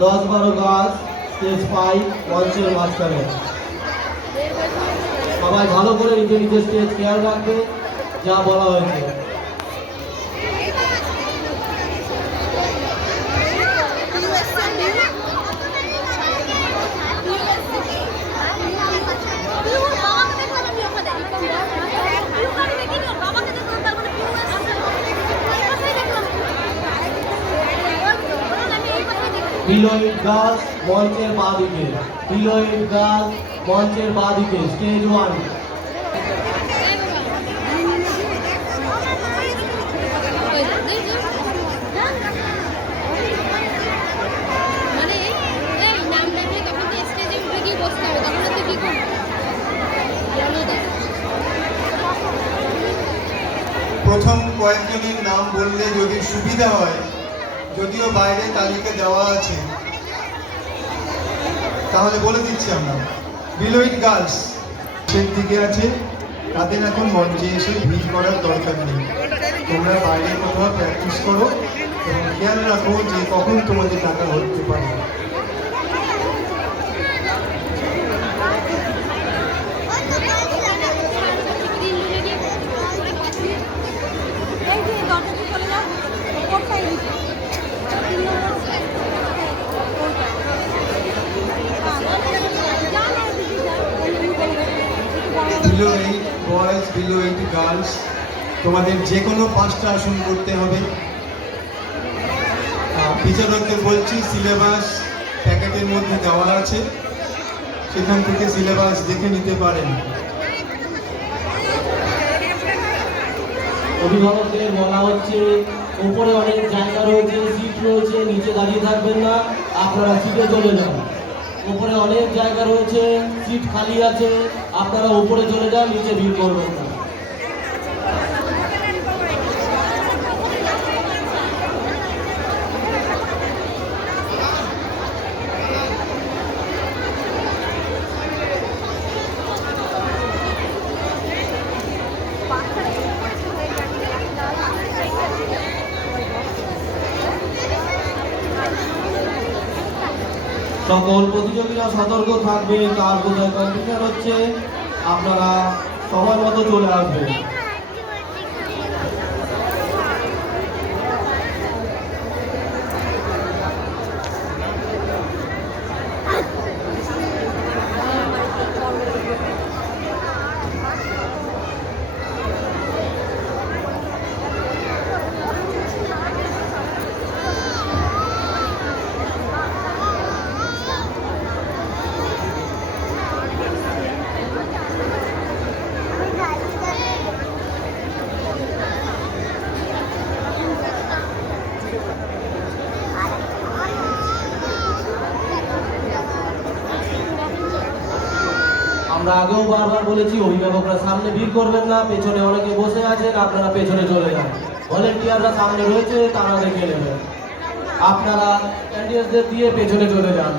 10-12 গাছ স্টেজ 5 মঞ্চের মাঝখানে। সবাই ভালো করে নিজের নিজের স্টেজ খেয়াল রাখবে যা বলা হয়েছে। বিলোইট গার্লস মঞ্চের বাঁদিকে, বিলোইট গার্লস মঞ্চের বাঁদিকে, স্টেজ 1। প্রথম কয়েকজনের নাম বললে যদি সুবিধা হয়, যদিও বাইরে তালিকা দেওয়া আছে, তাহলে বলে দিচ্ছি আমরা। বিলোইট গার্লস সেই দিকে আছে, তাদের এখন মঞ্চে এসে ভিড় করার দরকার নেই। তোমরা বাইরে কোথাও প্র্যাকটিস করো এবং খেয়াল রাখো যে কখন তোমাদের টাকা হতে পারে। বিলো 8 বয়েজ, বিলো 8 গার্লস, তোমাদের যে কোনো 5টা আসন করতে হবে। বিচারকদের বলছি, সিলেবাস প্যাকেটের মধ্যে দেওয়া আছে, সেখান থেকে সিলেবাস দেখে নিতে পারেন। অভিভাবকদের বলা হচ্ছে উপরে অনেক জায়গা রয়েছে, সিট রয়েছে, নিচে দাঁড়িয়ে থাকবেন না, আপনারা সিটে চলে যান। উপরে অনেক জায়গা রয়েছে, সিট খালি আছে, আপনারা উপরে চলে যান, নিচে ভিড় করবেন না। সকল প্রতিযোগীরা সতর্ক থাকবে, তার বোধহয় কম্পিউটার হচ্ছে, আপনারা সময় মতো চলে আসবেন। আমরা আগেও বারবার বলেছি, অভিভাবকরা সামনে ভিড় করবেন না, পেছনে অনেকে বসে আছেন, আপনারা পেছনে চলে যান। ভলেন্টিয়াররা সামনে রয়েছে, তারা দেখে নেবেন। আপনারা ক্যান্ডিডেটদের দিয়ে পেছনে চলে যান।